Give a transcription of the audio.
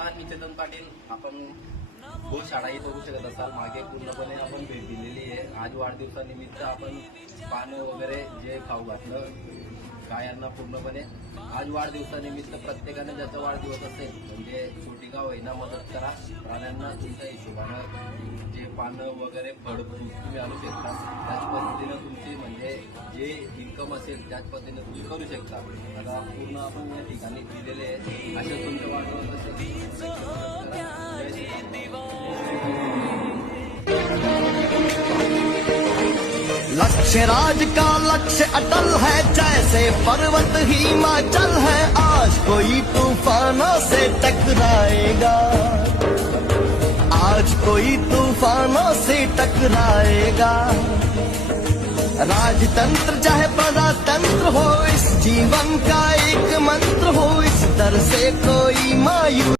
नमस्कार, मी चेतन पाटील. आपण गोशाळाही बघू शकत असाल. मागे पूर्णपणे आपण भेट दिलेली आहे. आज वाढदिवसानिमित्त आपण पानं वगैरे जे खाऊ घातलं गायांना पूर्णपणे. आज वाढदिवसानिमित्त प्रत्येकाने ज्याचा वाढदिवस असेल म्हणजे छोटी का होईना मदत करा. प्राण्यांना तुमच्या हिशोबानं जे पानं वगैरे फळ तुम्ही आणू शकता त्याच पद्धतीनं तुमची म्हणजे जे इन्कम असेल त्याच पद्धतीने तुम्ही करू शकता. आता पूर्ण आपण या ठिकाणी दिलेले आहे. अशा तुमच्या वाढदिवस लक्ष्य राज का लक्ष्य अटल है, जैसे पर्वत हिमाचल है. आज कोई तूफानों से टकराएगा, आज कोई तूफानों से टकराएगा. राजतंत्र चाहे प्रजातंत्र हो, इस जीवन का एक मंत्र हो, इस दर से कोई मायूस